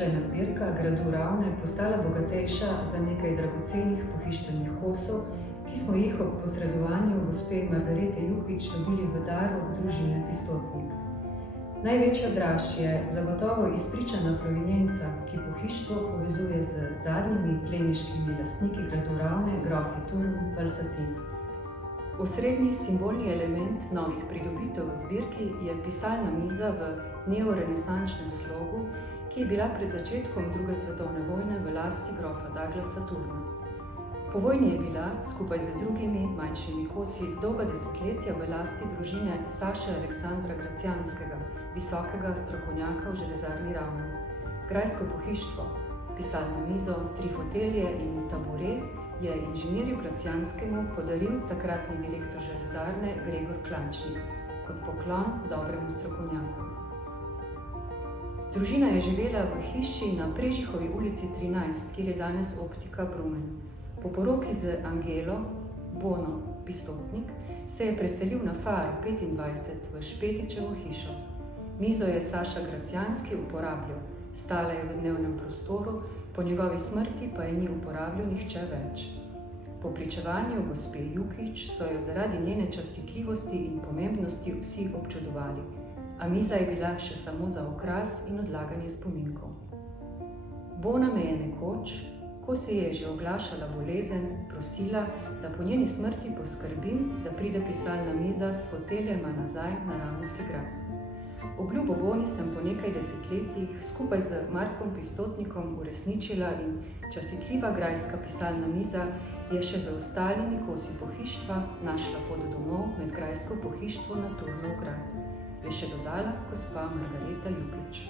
pohištvena zbirka gradu Ravne postala bogatejša za nekaj dragocenih pohištvenih kosov, ki smo jih ob posredovanju gospe Margarete Jukić dobili v dar od družine Pistotnik. Največja draž je zagotovo izpričana provinjenca, ki pohištvo povezuje z zadnjimi plemiškimi lastniki gradu Ravne, grofi Turn Valsasin. Osrednji simbolni element novih pridobitev v zbirki je pisalna miza v neorenesančnem slogu, ki je bila pred začetkom druge svetovne vojne v lasti grofa Douglasa Turna. Po vojni je bila, skupaj z drugimi manjšimi kosi, dolga desetletja v lasti družine Saše Aleksandra Gracijanskega, visokega strokovnjaka v železarni Ravne. Grajsko pohištvo, pisalno mizo, 3 fotelje in taburet je inženirju Gracijanskemu podaril takratni direktor železarne Gregor Klančnik kot poklon dobremu strokovnjaku. Družina je živela v hiši na Prežihovi ulici 13, kjer je danes optika Brumen. Po poroki z Angelo, Bono Pistotnik, se je preselil na Faro 25 v Špetičevo hišo. Mizo je Saša Gracijanski uporabljal, stala je v dnevnem prostoru, po njegovi smrti pa je ni uporabljal nihče več. Po pričevanju gospe Jukić so jo zaradi njene častitljivosti in pomembnosti vsi občudovali, a miza je bila še samo za okras in odlaganje spominkov. Bona me je nekoč, ko se je že oglašala bolezen, prosila, da po njeni smrti poskrbim, da pride pisalna miza s foteljema nazaj na Ravenski grad. Obljubo Boni sem po nekaj desetletjih skupaj z Markom Pistotnikom uresničila in častitljiva grajska pisalna miza je še za ostalimi kosi pohištva našla pot domov med grajsko pohištvo na Turnov grad, je še dodala gospa Margareta Jukić.